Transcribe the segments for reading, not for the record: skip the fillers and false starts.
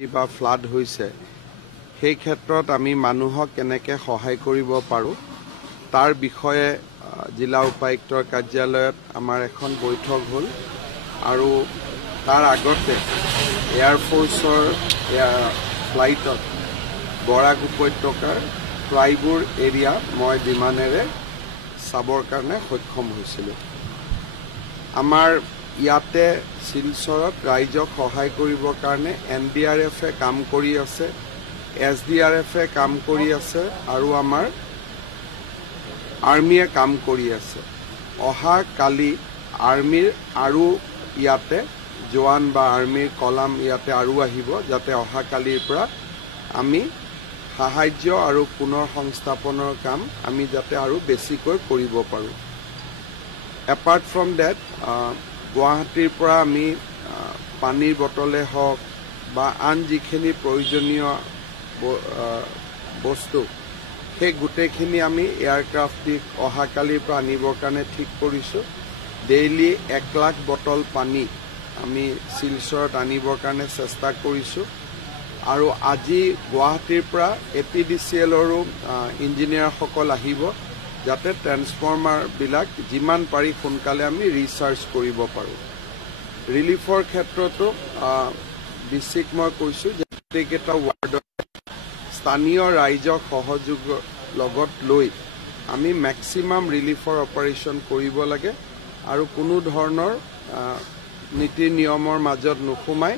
বা ফ্লাড হৈছে সেই ক্ষেত্ৰত আমি মানুহক কেনেকৈ সহায় কৰিব পাৰোঁ তাৰ বিষয়ে জিলা উপায়ুক্তৰ কাৰ্যালয়ত আমাৰ এখন বৈঠক হ'ল আৰু তাৰ আগতে এয়াৰফোৰ্চৰ ফ্লাইটত বৰাক উপত্যকাৰ প্ৰায়বোৰ এৰিয়া মই বিমানেৰে চাবৰ কাৰণে সক্ষম হৈছিলোঁ। আমাৰ ইয়াতে শিলচৰত ৰাইজক সহায় কৰিবৰ কাৰণে NDRF-এ কাম কৰি আছে, SDRF-এ কাম কৰি আছে আৰু আমাৰ আৰ্মিয়ে কাম কৰি আছে। অহা কালি আৰ্মিৰ আৰু ইয়াতে জোৱান বা আৰ্মিৰ কলাম ইয়াতে আৰু আহিব যাতে অহা কালিৰ পৰা আমি সাহায্য আৰু পুনৰ সংস্থাপনৰ কাম আমি যাতে আৰু বেছিকৈ কৰিব পাৰোঁ। এপাৰ্ট ফ্ৰম ডেট গুৱাহাটীৰ পৰা আমি পানীৰ বটলে হওক বা আন যিখিনি প্ৰয়োজনীয় বস্তু সেই গোটেইখিনি আমি এয়াৰক্ৰাফ্ট দি অহাকালিৰ পৰা আনিবৰ কাৰণে ঠিক কৰিছোঁ। ডেইলি 1 লাখ বটল পানী আমি শিলচৰত আনিবৰ কাৰণে চেষ্টা কৰিছোঁ আৰু আজি গুৱাহাটীৰ পৰা APDCL-ৰো ইঞ্জিনিয়াৰসকল আহিব যাতে ট্ৰেন্সফৰ্মাৰবিলাক যিমান পাৰি সোনকালে আমি ৰিচাৰ্জ কৰিব পাৰোঁ। ৰিলিফৰ ক্ষেত্ৰতো ডিচিক মই কৈছোঁ যে গোটেইকেইটা ৱাৰ্ডত স্থানীয় ৰাইজক সহযোগৰ লগত লৈ আমি মেক্সিমাম ৰিলিফৰ অপাৰেশ্যন কৰিব লাগে আৰু কোনো ধৰণৰ নীতি নিয়মৰ মাজত নোসোমাই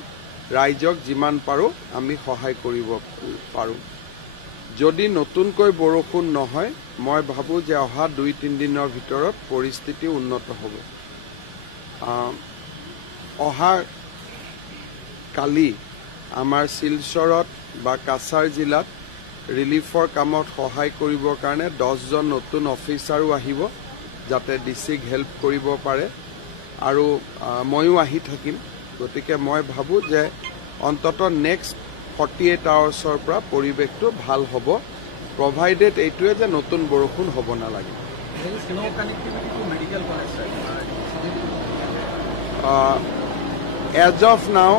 ৰাইজক যিমান পাৰোঁ আমি সহায় কৰিব পাৰোঁ। যদি নতুনকৈ বৰষুণ নহয় মই ভাবোঁ যে অহা 2-3 দিনৰ ভিতৰত পৰিস্থিতি উন্নত হ'ব। অহা কালি আমাৰ শিলচৰত বা কাছাৰ জিলাত ৰিলিফৰ কামত সহায় কৰিবৰ কাৰণে 10জন নতুন অফিচাৰো আহিব যাতে ডিচিক হেল্প কৰিব পাৰে আৰু ময়ো আহি থাকিম। গতিকে মই ভাবোঁ যে অন্ততঃ নেক্সট 48 আৱাৰ্ছৰ পৰা পৰিৱেশটো ভাল হ'ব, প্ৰভাইডেড এইটোৱে যে নতুন বৰষুণ হ'ব নালাগে। As of now,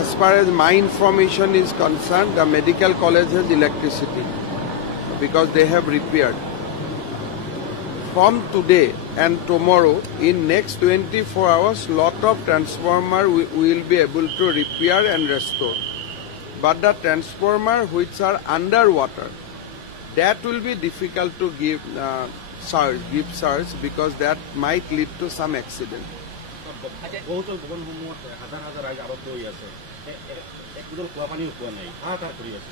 as far as my information is concerned, the medical college has electricity because they have repaired. From today and tomorrow, in next 24 hours, lot of transformer we will be able to repair and restore. But the transformer which are underwater, that will be difficult to give surge because that might lead to some accident.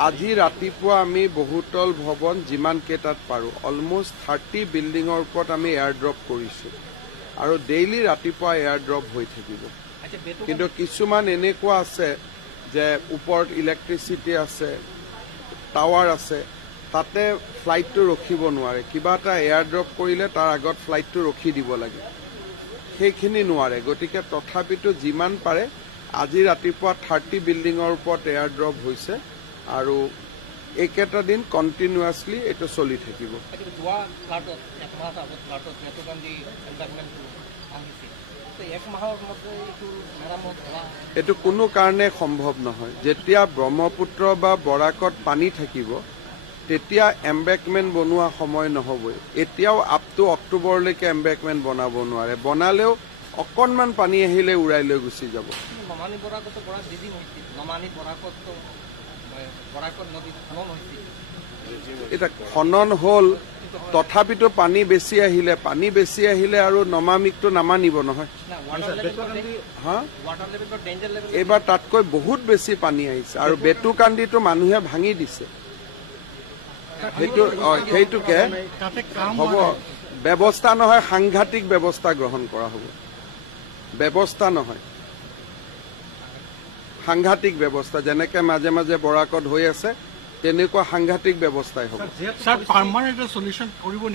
আজি ৰাতিপুৱা আমি বহুতল ভৱন যিমান কেইটাত পাৰোঁ almost 30 বিল্ডিঙৰ ওপৰত আমি এয়াৰ ড্ৰপ কৰিছোঁ আৰু ডেইলি ৰাতিপুৱা এয়াৰ ড্ৰপ হৈ থাকিব। কিন্তু কিছুমান এনেকুৱা আছে যে ওপৰত ইলেক্ট্ৰিচিটি আছে, টাৱাৰ আছে, তাতে ফ্লাইটটো ৰখিব নোৱাৰে। কিবা এটা এয়াৰ ড্ৰপ কৰিলে তাৰ আগত ফ্লাইটটো ৰখি দিব লাগে, সেইখিনি নোৱাৰে। গতিকে তথাপিতো যিমান পাৰে আজি ৰাতিপুৱা 30 বিল্ডিঙৰ ওপৰত এয়াৰ ড্ৰপ হৈছে আৰু এইকেইটা দিন কণ্টিনিউৱাছলি এইটো চলি থাকিব। এইটো কোনো কাৰণে সম্ভৱ নহয়। যেতিয়া ব্ৰহ্মপুত্ৰ বা বৰাকত পানী থাকিব তেতিয়া এম্বেকমেণ্ট বনোৱা সময় নহবই। এতিয়াও আপ টু অক্টোবৰলৈকে এম্বেকমেণ্ট বনাব নোৱাৰে, বনালেও অকণমান পানী আহিলে উৰাই লৈ গুচি যাব। এটা খনন হ'ল, তথাপিতো পানী বেছি আহিলে আৰু নমামিকটো নামানিব নহয়। এইবাৰ তাতকৈ বহুত বেছি পানী আহিছে আৰু বেতুকান্দিটো মানুহে ভাঙি দিছে। সেইটোকে হ'ব ব্যৱস্থা নহয়, সাংঘাতিক ব্যৱস্থা গ্ৰহণ কৰা হ'ব। ব্যৱস্থা নহয়, সাংঘাতিক ব্যৱস্থা। যেনেকে মাজে মাজে বৰাকত হৈ আছে তেনেকুৱা সাংঘাতিক ব্যৱস্থাই হ'ব।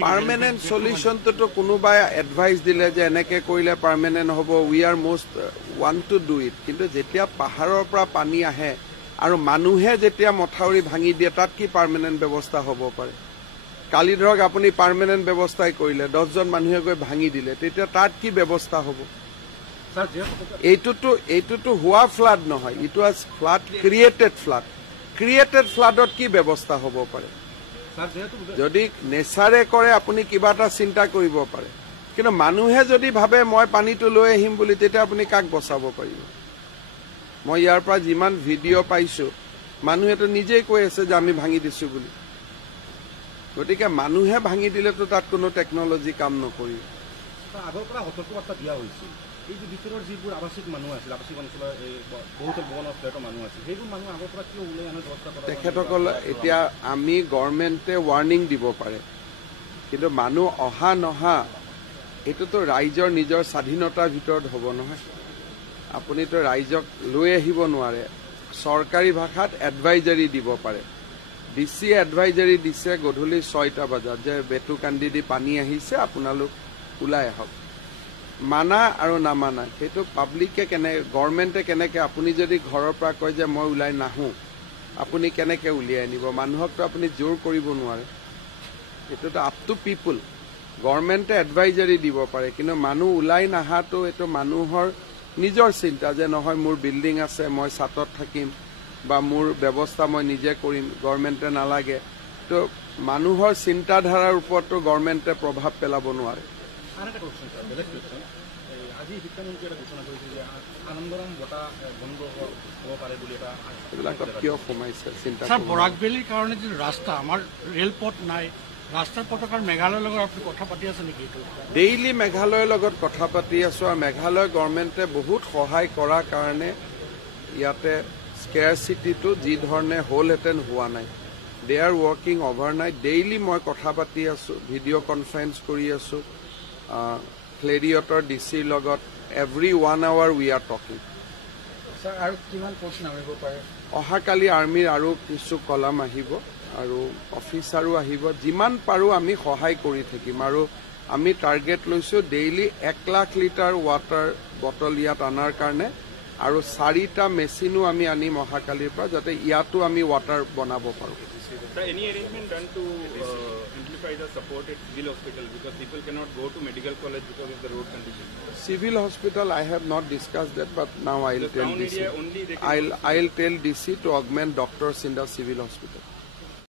পাৰ্মানেণ্ট চলিউশ্যনটোতো কোনোবাই এডভাইচ দিলে যে এনেকে কৰিলে পাৰ্মানেণ্ট হ'ব, we are most one to do it. কিন্তু যেতিয়া পাহাৰৰ পৰা পানী আহে আৰু মানুহে যেতিয়া মথাউৰি ভাঙি দিয়ে তাত কি পাৰ্মানেণ্ট ব্যৱস্থা হ'ব পাৰে? কালি ধৰক আপুনি পাৰ্মানেণ্ট ব্যৱস্থাই কৰিলে, 10জন মানুহে গৈ ভাঙি দিলে, তেতিয়া তাত কি ব্যৱস্থা হ'ব? এইটোতো হোৱা ফ্লাড নহয়, ইট ৱাজ ফ্লাড ক্ৰিয়েটেড ফ্লাডত কি ব্যৱস্থা হ'ব পাৰে? যদি নেচাৰে কৰে আপুনি কিবা এটা চিন্তা কৰিব পাৰে, কিন্তু মানুহে যদি ভাবে মই পানীটো লৈ আহিম বুলি, তেতিয়া আপুনি কাক বচাব পাৰিব? মই ইয়াৰ পৰা যিমান ভিডিঅ' পাইছো, মানুহেতো নিজেই কৈ আছে যে আমি ভাঙি দিছো বুলি। গতিকে মানুহে ভাঙি দিলেতো তাত কোনো টেকনলজি কাম নকৰিব। আগৰ পৰা সতৰ্কবাৰ্তা দিয়া হৈছিল, এই যে ভিতৰৰ যিবোৰ আৱাসিক মানুহ আছিল, আৱাসিক অঞ্চলৰ বহুতল ভৱনৰ ফ্লেটৰ মানুহ আছিল, সেইবোৰ মানুহ আগৰ পৰা কিয় ওলাই আনাৰ ব্যৱস্থা কৰা? তেখেতসকল এতিয়া আমি গভৰ্ণমেণ্টে ৱাৰ্ণিং দিব পাৰে, কিন্তু মানুহ অহা নহা এইটোতো ৰাইজৰ নিজৰ স্বাধীনতাৰ ভিতৰত হ'ব নহয়। আপুনিতো ৰাইজক লৈ আহিব নোৱাৰে। চৰকাৰী ভাষাত এডভাইজাৰী দিব পাৰে। ডিচি এডভাইজাৰী দিছে গধূলি 6টা বজাত যে বেটুকান্দি দি পানী আহিছে, আপোনালোক ওলাই আহক। মানা আৰু নামানা সেইটো পাব্লিকে গভৰ্ণমেণ্টে কেনেকে, আপুনি যদি ঘৰৰ পৰা কয় যে মই ওলাই নাহো, আপুনি কেনেকে উলিয়াই আনিব? মানুহকতো আপুনি জোৰ কৰিব নোৱাৰে। এইটোতো আপ টু পিপুল। গভৰ্ণমেণ্টে এডভাইজাৰী দিব পাৰে, কিন্তু মানুহ ওলাই নাহাটো এইটো মানুহৰ নিজৰ চিন্তা যে নহয় মোৰ বিল্ডিং আছে, মই ছাটত থাকিম বা মোৰ ব্যৱস্থা মই নিজে কৰিম, গভৰ্ণমেণ্টে নালাগে। তো মানুহৰ চিন্তাধাৰাৰ ওপৰতো গভৰ্ণমেণ্টে প্ৰভাৱ পেলাব নোৱাৰে। এইবিলাকত কিয় সোমাইছে চিন্তা? বৰাক ভেলীৰ কাৰণে যে ৰাস্তা, আমাৰ ৰেলপথ নাই, ৰাস্তাৰ পথকাৰ মেঘালয়ৰ লগত আপুনি কথা পাতি আছে নেকি? ডেইলি মেঘালয়ৰ লগত কথা পাতি আছো, আৰু মেঘালয় গভৰ্ণমেণ্টে বহুত সহায় কৰাৰ কাৰণে ইয়াতে স্কেয়াৰ চিটিটো যি ধৰণে হ'লহেঁতেন হোৱা নাই। দে আৰ ৱৰ্কিং অভাৰনাইট। ডেইলি মই কথা পাতি আছো, ভিডিঅ' কনফাৰেন্স কৰি আছো ক্লেৰিয়টৰ ডিচিৰ লগত। Every 1 hour we are talking. আৰু কিমান পষ্ট নামিব পাৰে? অহাকালি আৰ্মিৰ আৰু কিছু কলাম আহিব আৰু অফিচাৰো আহিব। যিমান পাৰো আমি সহায় কৰি থাকিম, আৰু আমি টাৰ্গেট লৈছো daily 1 lakh litre water bottle ইয়াত অনাৰ কাৰণে, আৰু 4টা মেচিনো আমি আনিম অহাকালিৰ পৰা, যাতে ইয়াতো আমি ৱাটাৰ বনাব পাৰোঁ। Any arrangement done to amplify the support at civil hospital, because people cannot go to medical college because of the road condition? Civil hospital, I have not discussed that, but now I'll tell DC. I'll tell DC to augment doctors in the civil hospital.